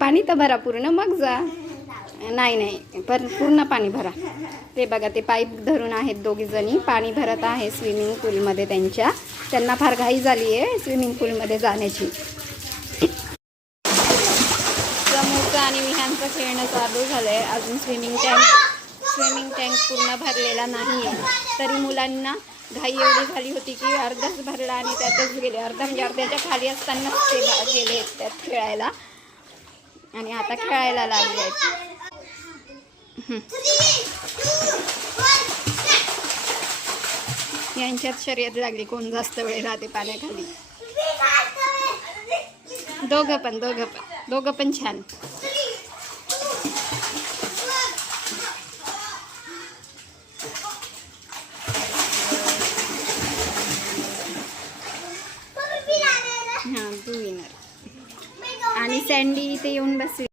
पाणी तर भरा पूर्ण मग जा. नाही पण पूर्ण पाणी भरा. ते बघा ते पाईप धरून आहेत दोघी जणी पाणी भरत आहे स्विमिंग पूलमध्ये त्यांना फार घाई झाली आहे स्विमिंग पूलमध्ये जाण्याची. समूचं आणि विहानचं खेळणं चालू झालं आहे. अजून स्विमिंग टँक पूर्ण भरलेला नाही आहे. तरी मुलांना घाई एवढी झाली होती की अर्धाच भरला आणि त्यातच गेले. अर्धा म्हणजे अर्ध्याच्या खाली असतानाच ते गेले त्यात खेळायला आणि आता खेळायला लागले आहेत. यांच्यात शर्यत लागली कोण जास्त वेळ राहते पाण्याखाली. दोघं पण छान. हां तू विनर. आणि सँडी इथे येऊन बसली.